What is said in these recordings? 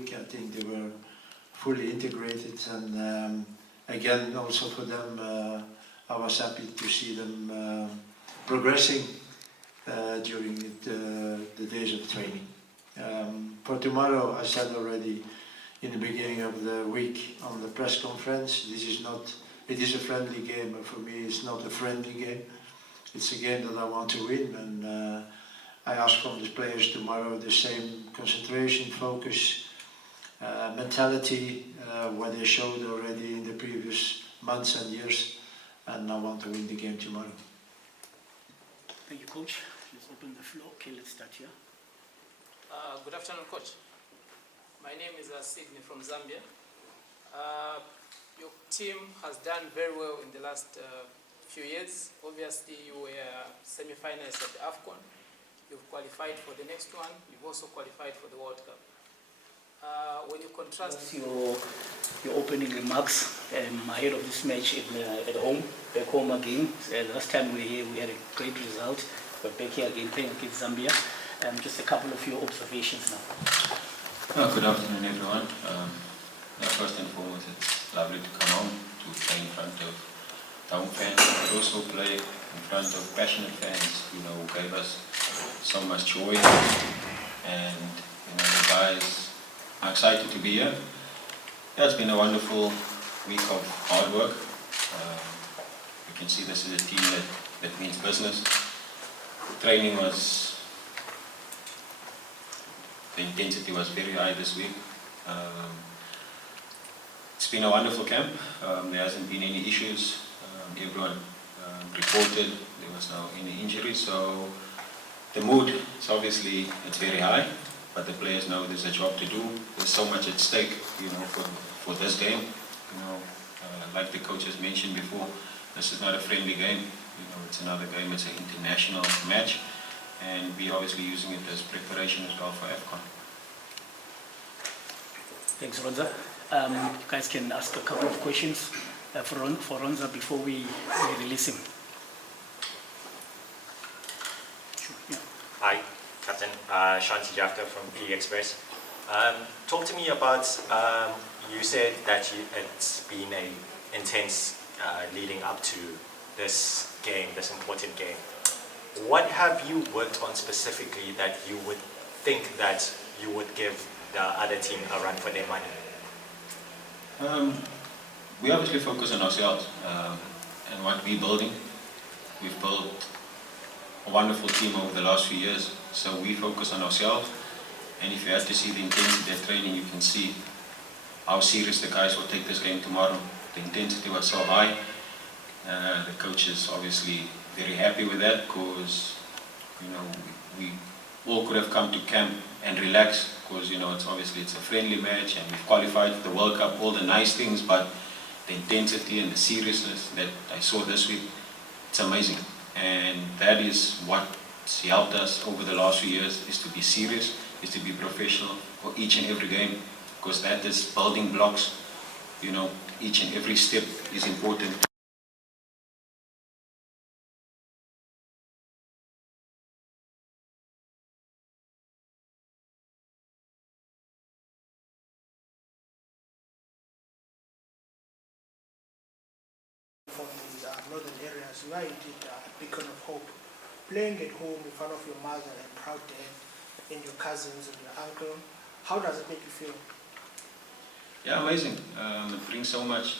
week. I think they were fully integrated, and again, also for them, I was happy to see them progressing during the days of training. For tomorrow, I said already in the beginning of the week on the press conference, it is a friendly game, but for me it's not a friendly game. It's a game that I want to win, and I ask from the players tomorrow the same concentration, focus, mentality, what they showed already in the previous months and years, and I want to win the game tomorrow. Thank you, Coach. Let's open the floor. Okay, let's start here. Good afternoon, Coach. My name is Sydney from Zambia. Your team has done very well in the last few years. Obviously, you were semi-finalists at the AFCON. You've qualified for the next one. You've also qualified for the World Cup. When you contrast your opening remarks ahead of this match at home, back home again. Last time we were here, we had a great result. We're back here again playing against Zambia. Just a couple of your observations now. Good afternoon, everyone. First and foremost, it's lovely to come home to play in front of home fans, but also play in front of passionate fans, who gave us so much joy. And the guys are excited to be here. Yeah, it's been a wonderful week of hard work. You can see this is a team that means business. Training the intensity was very high this week. It's been a wonderful camp. There hasn't been any issues. Everyone reported there was no any injury. So the mood, it's very high, but the players know there's a job to do. There's so much at stake, for this game. Like the coach has mentioned before, this is not a friendly game. It's another game. It's an international match, and we're obviously using it as preparation as well for AFCON. Thanks, Ronza. You guys can ask a couple of questions for Ronza before we release him. Sure, yeah. Hi, Captain. Shanti Jafta from PE Express. Talk to me about, you said that it's been an intense leading up to this game, this important game. What have you worked on specifically that you would think that you would give the other team a run for their money? We obviously focus on ourselves and what we're building. We've built a wonderful team over the last few years, so we focus on ourselves. And if you have to see the intensity of training, you can see how serious the guys will take this game tomorrow. The intensity was so high. The coach is obviously very happy with that, because we all could have come to camp and relax, because it's a friendly match and we've qualified for the World Cup, all the nice things, but the intensity and the seriousness that I saw this week, it's amazing. And that is what's helped us over the last few years, is to be serious, is to be professional for each and every game, because that is building blocks. Each and every step is important. From the northern areas, where you did Beacon of Hope, playing at home in front of your mother and proud dad and your cousins and your uncle, how does it make you feel? Yeah, amazing. It brings so much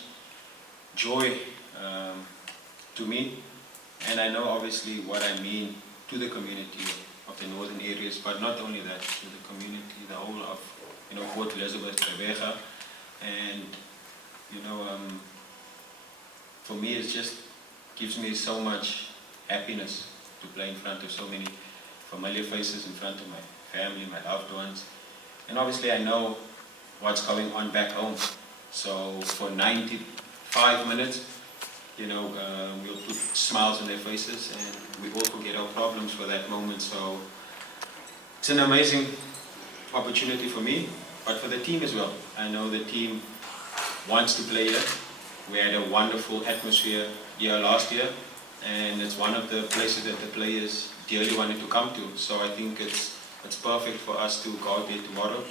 joy to me, and I know obviously what I mean to the community of the northern areas, but not only that, to the community, the whole of Port Elizabeth, Gqeberha, and for me, it just gives me so much happiness to play in front of so many familiar faces, in front of my family, my loved ones. And obviously I know what's going on back home. So for 95 minutes, we'll put smiles on their faces, and we all forget our problems for that moment. So it's an amazing opportunity for me, but for the team as well. I know the team wants to play here. We had a wonderful atmosphere here last year, and it's one of the places that the players dearly wanted to come to. So I think it's perfect for us to go out there tomorrow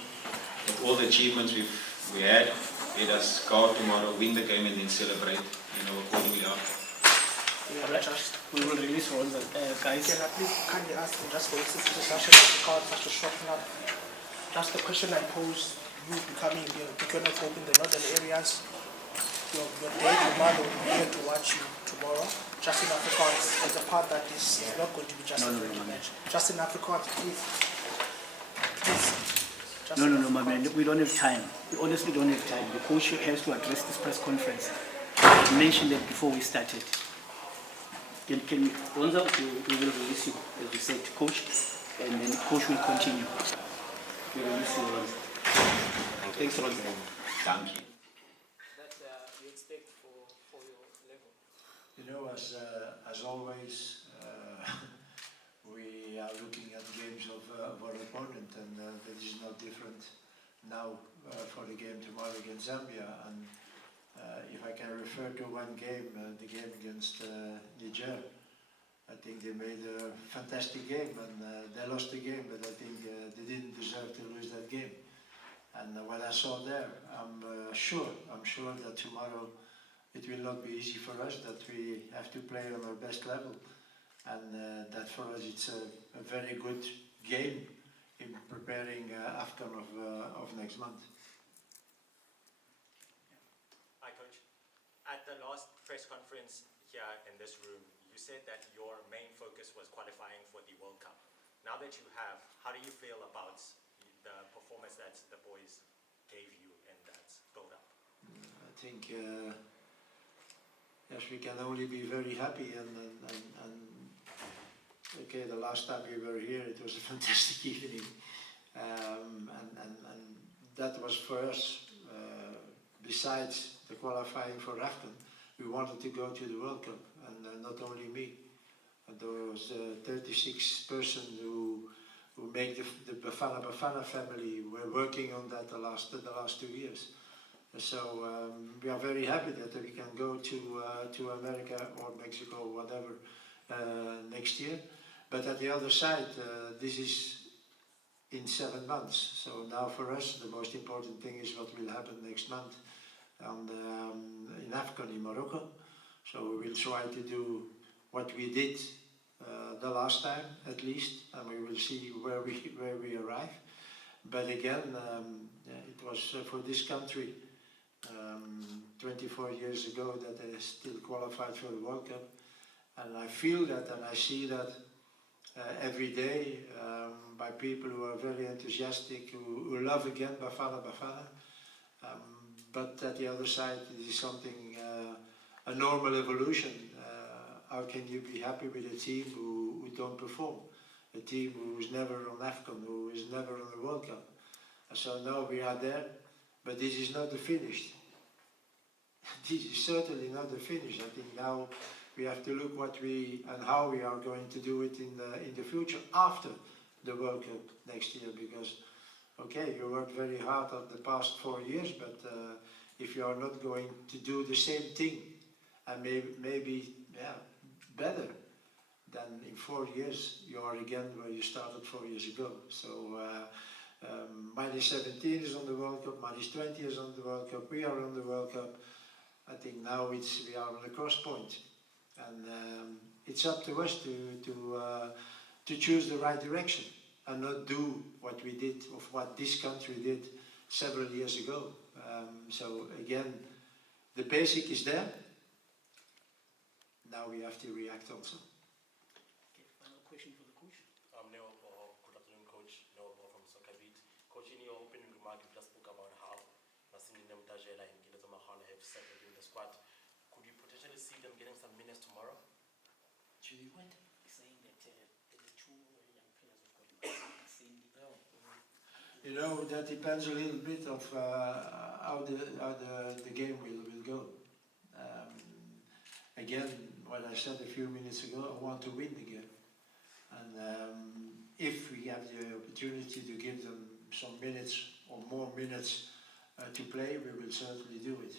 with all the achievements we had, let us go out tomorrow, win the game, and then celebrate, accordingly after. We will release Ronwen, guys. Can I please kindly ask you, just for instance, such a short run, that's the question I pose, you becoming the beacon of hope in the northern areas, your dad, your mother will be here to watch you tomorrow, just in Afrikaans, as a part that is not going to be just a friendly match. Just in Afrikaans, please. Just No, in my man, Afrikaans. we don't have time. We honestly don't have time. The coach has to address this press conference. I mentioned that before we started. Can we, Ronwen, we will release you, as we said, coach, and then coach will continue. We will release you, Ronwen. Thanks, Ronwen. Thank you. That you expect for your level? As always, we are looking at games of our opponent, and that is no different now for the game tomorrow against Zambia. And if I can refer to one game, the game against Niger, I think they made a fantastic game, and they lost the game, but I think they didn't deserve to lose that game. And what I saw there, I'm sure that tomorrow it will not be easy for us, that we have to play on our best level, and that for us it's a very good game in preparing AFCON of next month. Hi, Coach. At the last press conference here in this room, you said that your main focus was qualifying for the World Cup. Now that you have, how do you feel about the performance that the boys gave you in that build-up? I think yes, we can only be very happy, and okay, the last time we were here it was a fantastic evening, and that was for us, besides the qualifying for AFCON, we wanted to go to the World Cup, and not only me. And there was 36 persons who make the Bafana Bafana family were working on that the last 2 years. So we are very happy that we can go to America or Mexico or whatever next year. But at the other side, this is in 7 months. So now for us, the most important thing is what will happen next month in AFCON in Morocco. So we will try to do what we did the last time, at least, and we will see where we arrive. But again, it was for this country 24 years ago that they still qualified for the World Cup, and I feel that and I see that every day by people who are very enthusiastic, who love again Bafana Bafana. But at the other side, it is something, a normal evolution. How can you be happy with a team who don't perform? A team who is never on AFCON, who is never on the World Cup. So now we are there, but this is not the finish. This is certainly not the finish. I think now we have to look what we and how we are going to do it in the future after the World Cup next year. Because, okay, you worked very hard at the past 4 years, but if you are not going to do the same thing and maybe better, then in 4 years you are again where you started 4 years ago. So minus 17 is on the World Cup, minus 20 is on the World Cup, we are on the World Cup. I think now we are on the cross point, and it's up to us to choose the right direction and not do what we did, or what this country did several years ago. So again, the basic is there. Now we have to react also. Okay, final question for the coach. Good afternoon, Coach. Noah from Soccer Beat. Coach, in your opening remark, you just spoke about how Masini Nemtajela and Gileto Mahana have settled in the squad. Could we potentially see them getting some minutes tomorrow? You weren't saying that the 2 young players have got Cindy. You know, that depends a little bit of how the game will go. Again, what I said a few minutes ago, I want to win the game. And if we have the opportunity to give them some minutes or more minutes to play, we will certainly do it.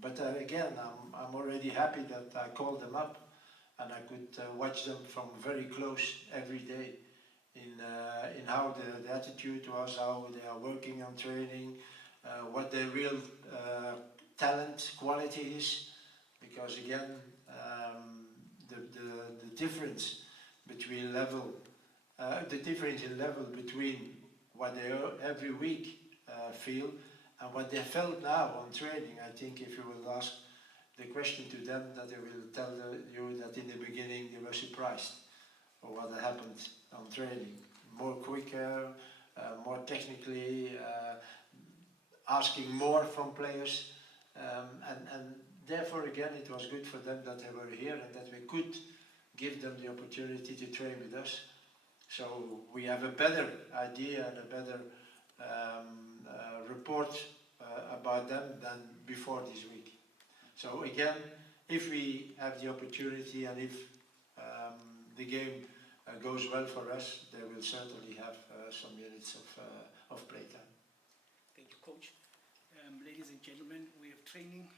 But again, I'm already happy that I called them up and I could watch them from very close every day in how the attitude was, how they are working on training, what their real talent quality is, because again the difference between level, the difference in level between what they every week feel and what they felt now on training. I think if you will ask the question to them, that they will tell you that in the beginning they were surprised for what happened on training. More quicker, more technically, asking more from players, and therefore again it was good for them that they were here and that we could give them the opportunity to train with us. So we have a better idea and a better report about them than before this week. So again, if we have the opportunity and if the game goes well for us, they will certainly have some minutes of playtime. Thank you, Coach. Ladies and gentlemen, we have training